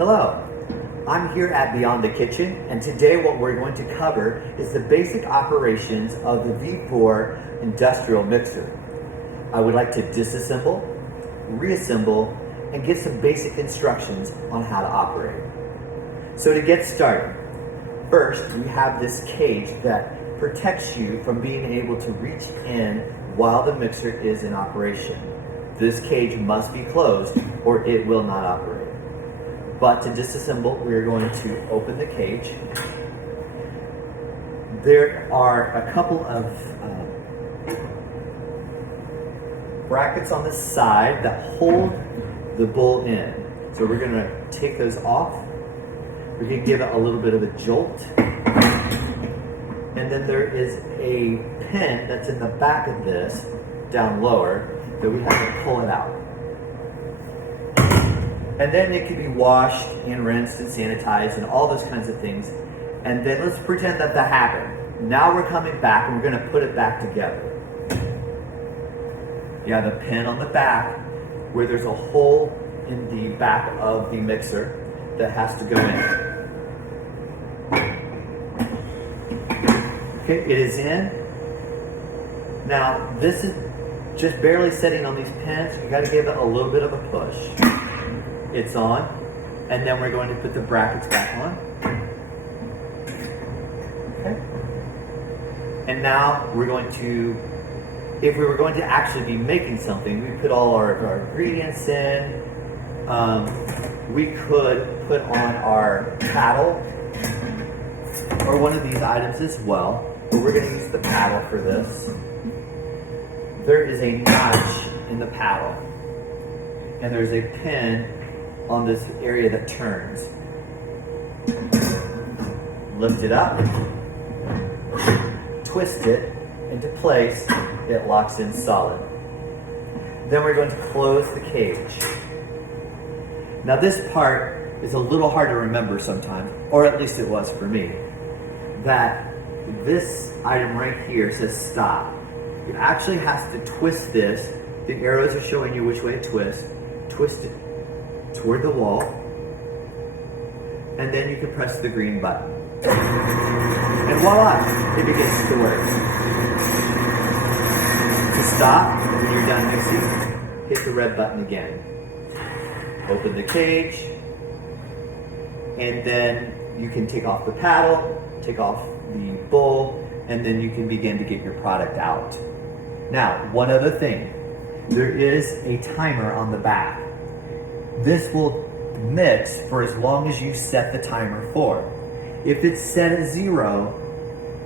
Hello, I'm here at Beyond the Kitchen, and today what we're going to cover is the basic operations of the Vevor industrial mixer. I would like to disassemble, reassemble, and give some basic instructions on how to operate. So to get started, first we have this cage that protects you from being able to reach in while the mixer is in operation. This cage must be closed or it will not operate. But to disassemble, we're going to open the cage. There are a couple of brackets on the side that hold the bowl in. So we're going to take those off. We're going to give it a little bit of a jolt. And then there is a pin that's in the back of this, down lower, that we have to pull it out. And then it can be washed and rinsed and sanitized and all those kinds of things. And then let's pretend that happened. Now we're coming back and we're going to put it back together. You have a pin on the back where there's a hole in the back of the mixer that has to go in. Okay, it is in. Now this is just barely sitting on these pins. You got to give it a little bit of a push. It's on, and then we're going to put the brackets back on. Okay. And now we're going to, if we were going to actually be making something, we put all our ingredients in. We could put on our paddle or one of these items as well, but we're going to use the paddle for this. There is a notch in the paddle, and there's a pin on this area that turns. Lift it up, twist it into place, it locks in solid. Then we're going to close the cage. Now this part is a little hard to remember sometimes, or at least it was for me, that this item right here says stop. You actually have to twist this. The arrows are showing you which way to twist it toward the wall, and then you can press the green button. And voila, it begins to work. To stop, when you're done mixing, hit the red button again. Open the cage, and then you can take off the paddle, take off the bowl, and then you can begin to get your product out. Now, one other thing. There is a timer on the back. This will mix for as long as you set the timer for. If it's set at 0,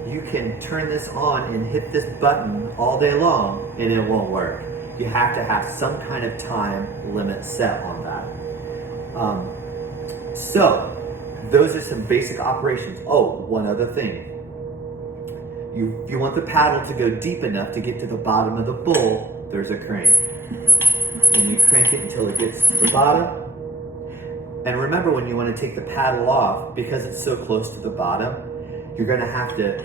you can turn this on and hit this button all day long and it won't work. You have to have some kind of time limit set on that. So, those are some basic operations. Oh, one other thing. If you want the paddle to go deep enough to get to the bottom of the bowl, there's a crank. And you crank it until it gets to the bottom. And remember, when you want to take the paddle off, because it's so close to the bottom, you're going to have to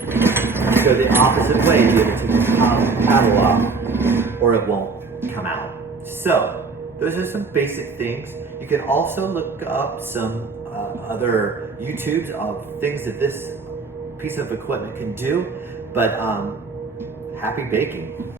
go the opposite way to be able to take the paddle off, or it won't come out. So, those are some basic things. You can also look up some other YouTubes of things that this piece of equipment can do, but happy baking.